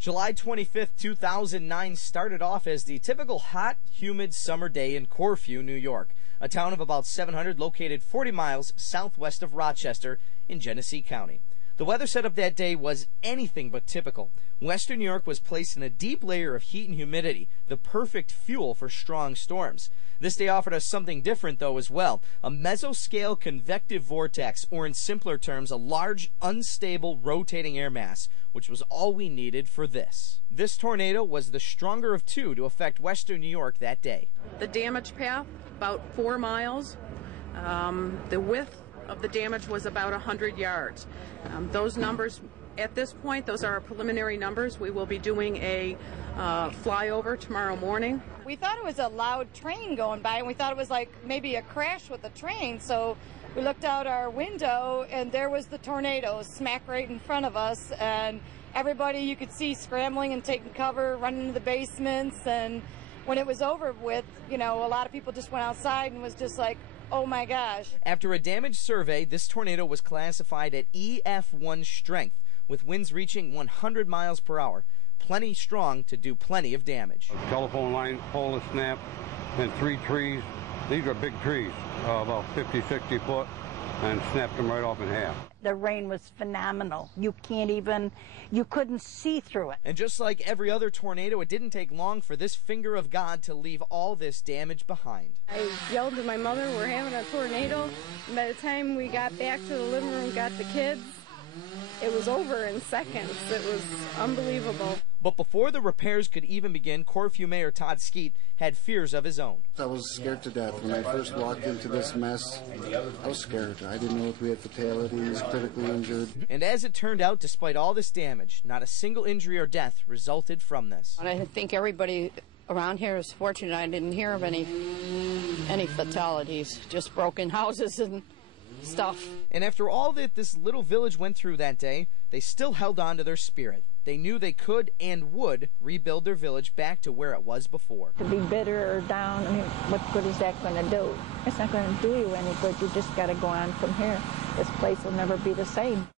July 25th, 2009 started off as the typical hot, humid summer day in Corfu, New York, a town of about 700 located 40 miles southwest of Rochester in Genesee County. The weather setup that day was anything but typical. Western New York was placed in a deep layer of heat and humidity, the perfect fuel for strong storms. This day offered us something different, though, as well. A mesoscale convective vortex, or in simpler terms, a large, unstable, rotating air mass, which was all we needed for this. This tornado was the stronger of two to affect Western New York that day. The damage path, about 4 miles. The width of the damage was about 100 yards. Those numbers, at this point, those are our preliminary numbers. We will be doing a flyover tomorrow morning. We thought it was a loud train going by, and we thought it was like maybe a crash with a train, so we looked out our window, and there was the tornado smack right in front of us, and everybody you could see scrambling and taking cover, running into the basements, and when it was over with, you know, a lot of people just went outside and was just like, oh my gosh. After a damage survey, this tornado was classified at EF1 strength, with winds reaching 100 miles per hour. Plenty strong to do plenty of damage. A telephone line pole has snapped, and 3 trees. These are big trees, about 50, 60 foot, and snapped them right off in half. The rain was phenomenal. You couldn't see through it. And just like every other tornado, it didn't take long for this finger of God to leave all this damage behind. I yelled to my mother, we're having a tornado. And by the time we got back to the living room, got the kids, it was over in seconds. It was unbelievable. But before the repairs could even begin, Corfu Mayor Todd Skeet had fears of his own. I was scared to death when I first walked into this mess. I was scared. I didn't know if we had fatalities, critically injured. And as it turned out, despite all this damage, not a single injury or death resulted from this. And I think everybody around here is fortunate. I didn't hear of any fatalities, just broken houses and stuff. And after all that this little village went through that day, they still held on to their spirit. They knew they could and would rebuild their village back to where it was before. To be bitter or down, I mean, what good is that going to do? It's not going to do you any good. You just got to go on from here. This place will never be the same.